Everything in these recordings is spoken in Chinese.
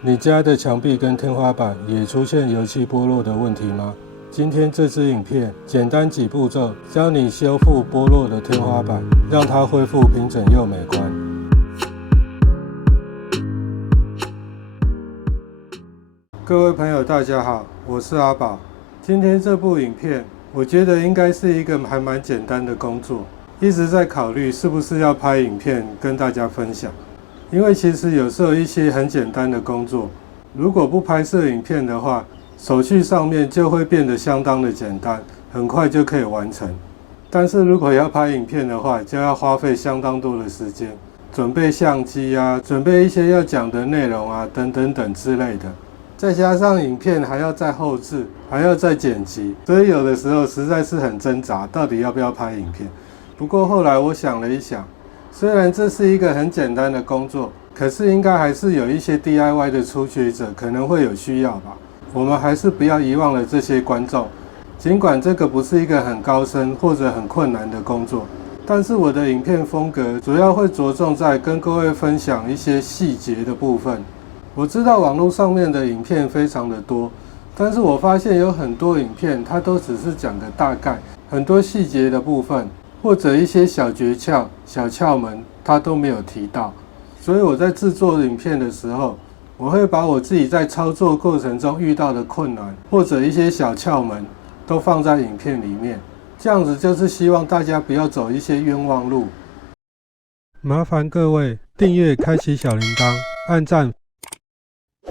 你家的墙壁跟天花板也出现油漆剥落的问题吗？今天这支影片简单几步骤，教你修复剥落的天花板，让它恢复平整又美观。各位朋友大家好，我是阿宝。今天这部影片我觉得应该是一个还蛮简单的工作，一直在考虑是不是要拍影片跟大家分享。因为其实有时候一些很简单的工作，如果不拍摄影片的话，手续上面就会变得相当的简单，很快就可以完成。但是如果要拍影片的话，就要花费相当多的时间，准备相机啊，准备一些要讲的内容啊，等等等之类的。再加上影片还要再后制，还要再剪辑，所以有的时候实在是很挣扎，到底要不要拍影片。不过后来我想了一想，虽然这是一个很简单的工作，可是应该还是有一些 DIY 的初学者可能会有需要吧。我们还是不要遗忘了这些观众。尽管这个不是一个很高深或者很困难的工作，但是我的影片风格主要会着重在跟各位分享一些细节的部分。我知道网络上面的影片非常的多，但是我发现有很多影片它都只是讲个大概，很多细节的部分或者一些小诀窍、小窍门，它都没有提到。所以我在制作影片的时候，我会把我自己在操作过程中遇到的困难，或者一些小窍门，都放在影片里面。这样子就是希望大家不要走一些冤枉路。麻烦各位订阅、开启小铃铛、按赞、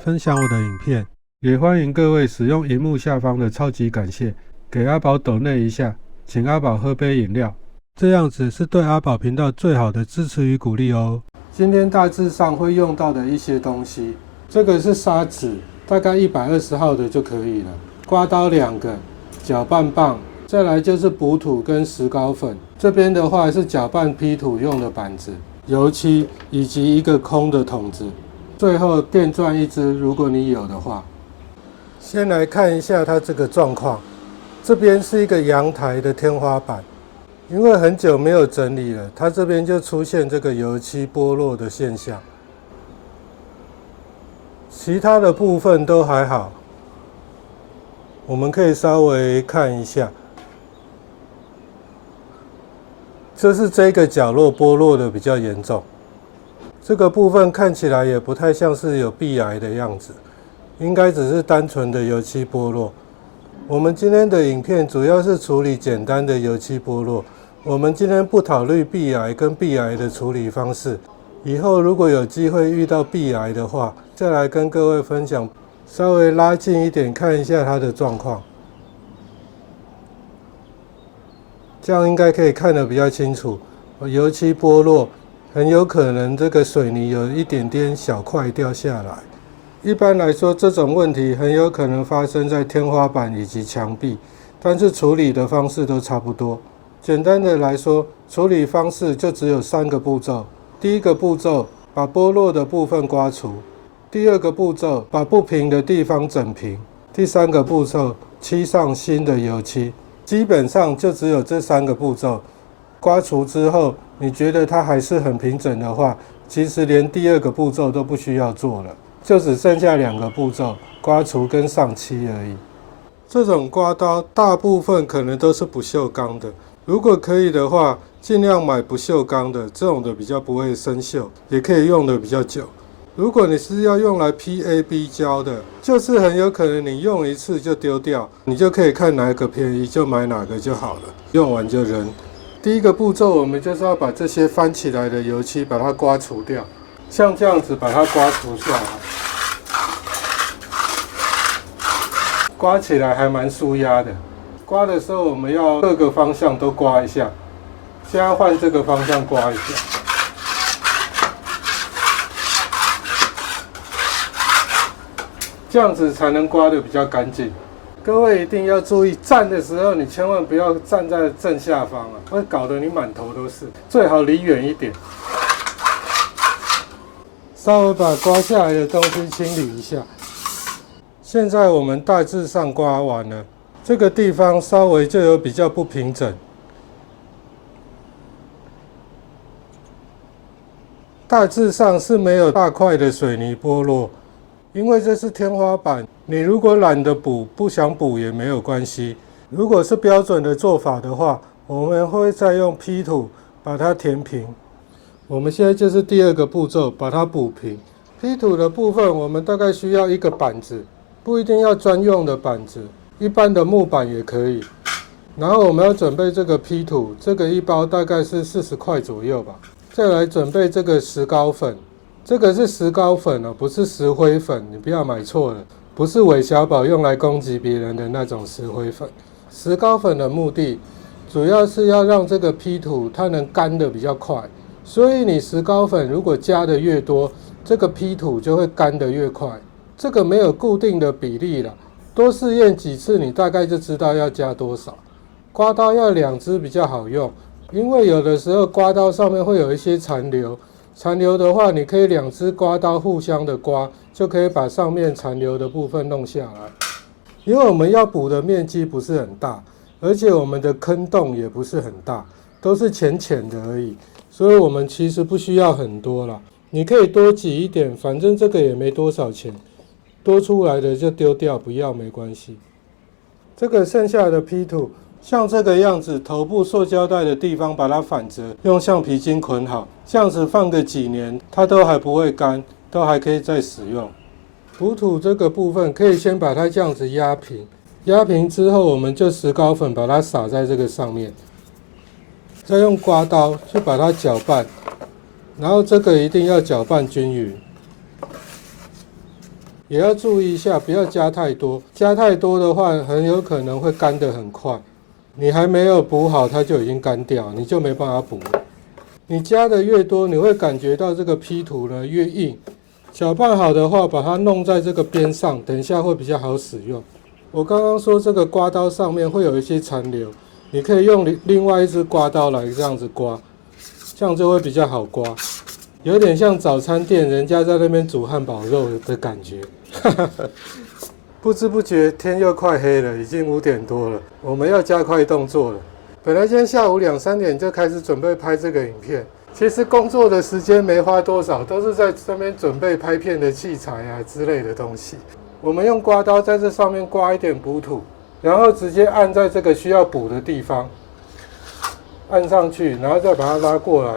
分享我的影片，也欢迎各位使用荧幕下方的超级感谢，给阿宝抖内一下，请阿宝喝杯饮料。这样子是对阿宝频道最好的支持与鼓励哦。今天大致上会用到的一些东西，这个是砂纸，大概120号的就可以了。刮刀2个，搅拌棒，再来就是补土跟石膏粉。这边的话是搅拌批土用的板子、油漆以及一个空的桶子。最后电钻一支，如果你有的话。先来看一下它这个状况，这边是一个阳台的天花板。因为很久没有整理了，它这边就出现这个油漆剥落的现象。其他的部分都还好，我们可以稍微看一下。就是这个角落剥落的比较严重，这个部分看起来也不太像是有壁癌的样子，应该只是单纯的油漆剥落。我们今天的影片主要是处理简单的油漆剥落。我们今天不考虑壁癌跟壁癌的处理方式，以后如果有机会遇到壁癌的话，再来跟各位分享。稍微拉近一点看一下它的状况，这样应该可以看得比较清楚。油漆剥落，很有可能这个水泥有一点点小块掉下来。一般来说，这种问题很有可能发生在天花板以及墙壁，但是处理的方式都差不多。简单的来说，处理方式就只有3个步骤。第一个步骤，把剥落的部分刮除；第二个步骤，把不平的地方整平；第3个步骤，漆上新的油漆。基本上就只有这3个步骤。刮除之后，你觉得它还是很平整的话，其实连第2个步骤都不需要做了，就只剩下2个步骤，刮除跟上漆而已。这种刮刀大部分可能都是不锈钢的。如果可以的话，尽量买不锈钢的，这种的比较不会生锈，也可以用的比较久。如果你是要用来 PAB 胶的，就是很有可能你用一次就丢掉，你就可以看哪个便宜就买哪个就好了，用完就扔。第一个步骤，我们就是要把这些翻起来的油漆把它刮除掉，像这样子把它刮除下来。刮起来还蛮舒压的。刮的时候我们要各个方向都刮一下，现在换这个方向刮一下，这样子才能刮得比较干净。各位一定要注意，站的时候你千万不要站在正下方啊，会搞得你满头都是，最好离远一点。稍微把刮下来的东西清理一下。现在我们大致上刮完了，这个地方稍微就有比较不平整，大致上是没有大块的水泥剥落，因为这是天花板，你如果懒得补，不想补也没有关系。如果是标准的做法的话，我们会再用P土把它填平。我们现在就是第二个步骤，把它补平。P土的部分，我们大概需要一个板子，不一定要专用的板子，一般的木板也可以。然后我们要准备这个P土，这个一包大概是40块左右吧。再来准备这个石膏粉，这个是石膏粉哦，不是石灰粉，你不要买错了，不是韦小宝用来攻击别人的那种石灰粉。石膏粉的目的主要是要让这个P土它能干得比较快，所以你石膏粉如果加的越多，这个P土就会干得越快。这个没有固定的比例啦，多试验几次你大概就知道要加多少。刮刀要2支比较好用，因为有的时候刮刀上面会有一些残留，残留的话你可以2支刮刀互相的刮，就可以把上面残留的部分弄下来。因为我们要补的面积不是很大，而且我们的坑洞也不是很大，都是浅浅的而已，所以我们其实不需要很多啦。你可以多挤一点，反正这个也没多少钱，多出来的就丢掉，不要没关系。这个剩下的P土像这个样子，头部塑胶袋的地方把它反折，用橡皮筋捆好，这样子放个几年，它都还不会干，都还可以再使用。补土这个部分可以先把它这样子压平，压平之后我们就石膏粉把它撒在这个上面，再用刮刀去把它搅拌，然后这个一定要搅拌均匀，也要注意一下不要加太多，加太多的话很有可能会干得很快，你还没有补好它就已经干掉，你就没办法补了。你加的越多，你会感觉到这个P土呢越硬。搅拌好的话，把它弄在这个边上，等一下会比较好使用。我刚刚说这个刮刀上面会有一些残留，你可以用另外一支刮刀来这样子刮，这样就会比较好刮，有点像早餐店人家在那边煮汉堡肉的感觉。不知不觉天又快黑了，已经5点多了，我们要加快动作了。本来今天下午2、3点就开始准备拍这个影片。其实工作的时间没花多少，都是在这边准备拍片的器材啊之类的东西。我们用刮刀在这上面刮一点补土，然后直接按在这个需要补的地方，按上去，然后再把它拉过来，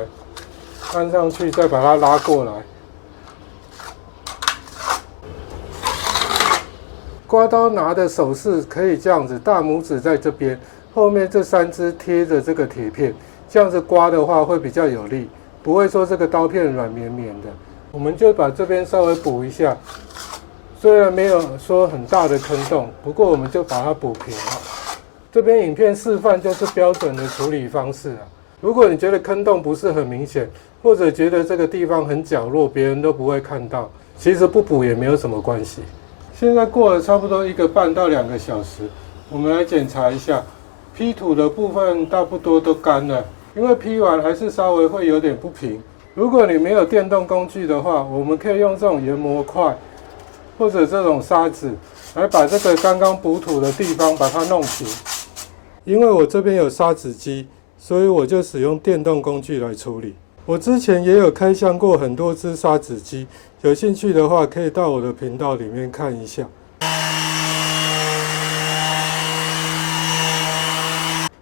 按上去再把它拉过来。刮刀拿的手势可以这样子，大拇指在这边，后面这3支贴着这个铁片。这样子刮的话会比较有力，不会说这个刀片软绵绵的。我们就把这边稍微补一下，虽然没有说很大的坑洞，不过我们就把它补平了。这边影片示范就是标准的处理方式啊。如果你觉得坑洞不是很明显，或者觉得这个地方很角落，别人都不会看到，其实不补也没有什么关系。现在过了差不多1个半到2个小时，我们来检查一下，P土的部分差不多都干了。因为P完还是稍微会有点不平，如果你没有电动工具的话，我们可以用这种研磨块或者这种砂纸来把这个刚刚补土的地方把它弄平。因为我这边有砂纸机，所以我就使用电动工具来处理。我之前也有开箱过很多只砂纸机，有兴趣的话可以到我的频道里面看一下。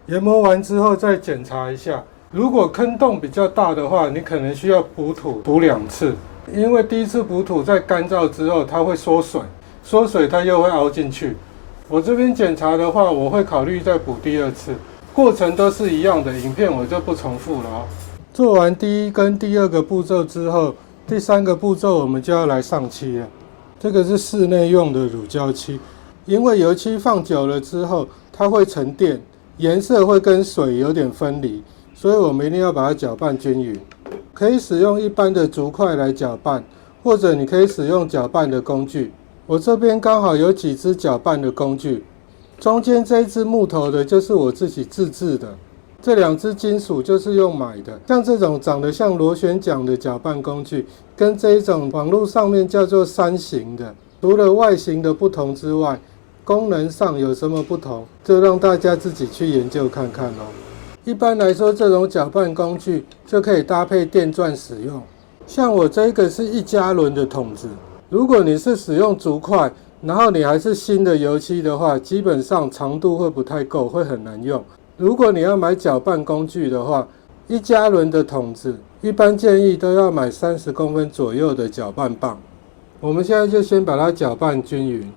研磨完之后再检查一下，如果坑洞比较大的话，你可能需要补土补2次，因为第一次补土在干燥之后它会缩水，缩水它又会凹进去。我这边检查的话，我会考虑再补第2次，过程都是一样的，影片我就不重复了哦。做完第1跟第2个步骤之后，第3个步骤我们就要来上漆了。这个是室内用的乳胶漆，因为油漆放久了之后它会沉淀，颜色会跟水有点分离，所以我们一定要把它搅拌均匀。可以使用一般的竹块来搅拌，或者你可以使用搅拌的工具。我这边刚好有几支搅拌的工具，中间这一支木头的就是我自己自制的，这2支金属就是用买的。像这种长得像螺旋桨的搅拌工具，跟这一种网络上面叫做3型的，除了外形的不同之外，功能上有什么不同，就让大家自己去研究看看咯。一般来说，这种搅拌工具就可以搭配电钻使用。像我这个是1加仑的桶子，如果你是使用竹块，然后你还是新的油漆的话，基本上长度会不太够，会很难用。如果你要买搅拌工具的话，1加仑的桶子，一般建议都要买30公分左右的搅拌棒。我们现在就先把它搅拌均匀。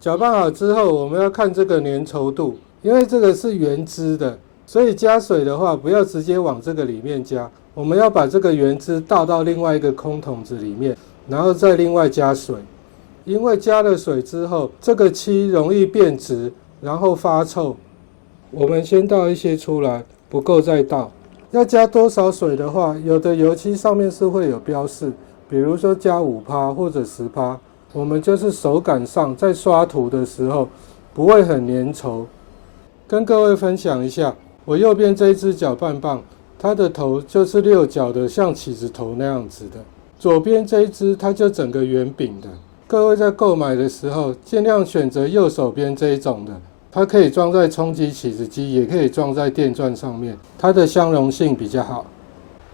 搅拌好之后，我们要看这个粘稠度，因为这个是原汁的，所以加水的话，不要直接往这个里面加，我们要把这个原汁倒到另外一个空桶子里面，然后再另外加水。因为加了水之后，这个漆容易变质，然后发臭。我们先倒一些出来，不够再倒。要加多少水的话，有的油漆上面是会有标示，比如说加5%或者10%。我们就是手感上在刷涂的时候不会很粘稠。跟各位分享一下，我右边这一支搅拌棒，它的头就是6角的，像起子头那样子的。左边这一支它就整个圆饼的。各位在购买的时候，尽量选择右手边这一种的，它可以装在冲击起子机，也可以装在电钻上面，它的相容性比较好。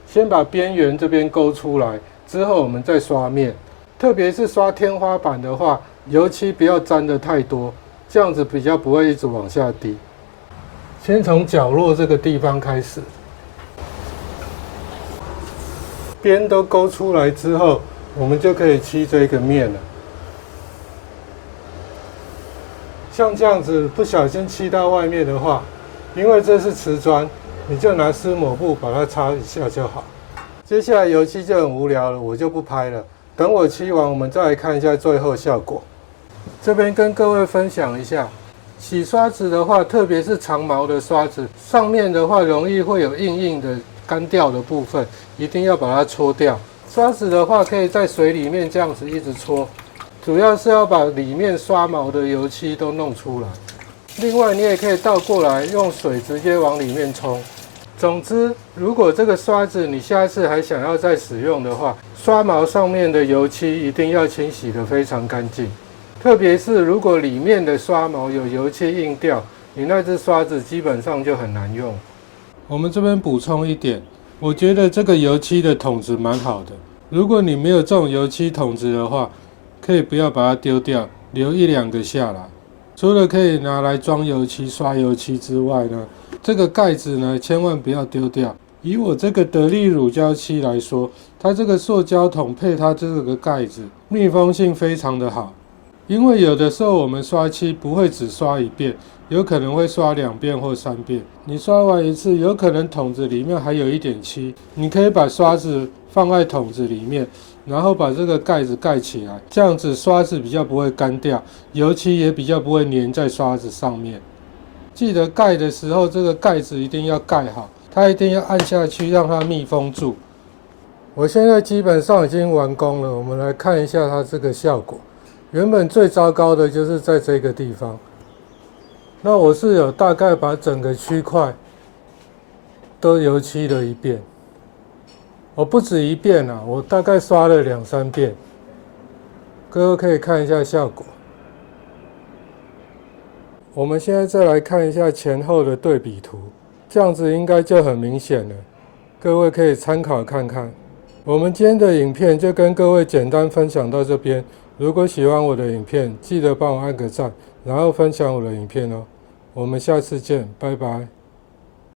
先把边缘这边勾出来，之后我们再刷面。特别是刷天花板的话，油漆不要沾得太多，这样子比较不会一直往下滴。先从角落这个地方开始，边都勾出来之后，我们就可以漆这个面了。像这样子不小心漆到外面的话，因为这是瓷砖，你就拿湿抹布把它擦一下就好。接下来油漆就很无聊了，我就不拍了。等我漆完，我们再来看一下最后效果。这边跟各位分享一下，洗刷子的话，特别是长毛的刷子，上面的话容易会有硬硬的干掉的部分，一定要把它搓掉。刷子的话，可以在水里面这样子一直搓，主要是要把里面刷毛的油漆都弄出来。另外，你也可以倒过来，用水直接往里面冲。总之，如果这个刷子你下次还想要再使用的话，刷毛上面的油漆一定要清洗得非常干净。特别是如果里面的刷毛有油漆硬掉，你那只刷子基本上就很难用。我们这边补充一点，我觉得这个油漆的桶子蛮好的。如果你没有这种油漆桶子的话，可以不要把它丢掉，留1、2个下来。除了可以拿来装油漆、刷油漆之外呢，这个盖子呢，千万不要丢掉。以我这个得力乳胶漆来说，它这个塑胶桶配它这个盖子，密封性非常的好。因为有的时候我们刷漆不会只刷1遍，有可能会刷2遍或3遍。你刷完一次，有可能桶子里面还有一点漆，你可以把刷子放在桶子里面，然后把这个盖子盖起来，这样子刷子比较不会干掉，油漆也比较不会粘在刷子上面。记得盖的时候，这个盖子一定要盖好，它一定要按下去让它密封住。我现在基本上已经完工了，我们来看一下它这个效果。原本最糟糕的就是在这个地方，那我是有大概把整个区块都油漆了1遍，我不止1遍啊，我大概刷了2、3遍。各位可以看一下效果。我们现在再来看一下前后的对比图，这样子应该就很明显了，各位可以参考看看。我们今天的影片就跟各位简单分享到这边。如果喜欢我的影片，记得帮我按个赞，然后分享我的影片哦。我们下次见，拜拜。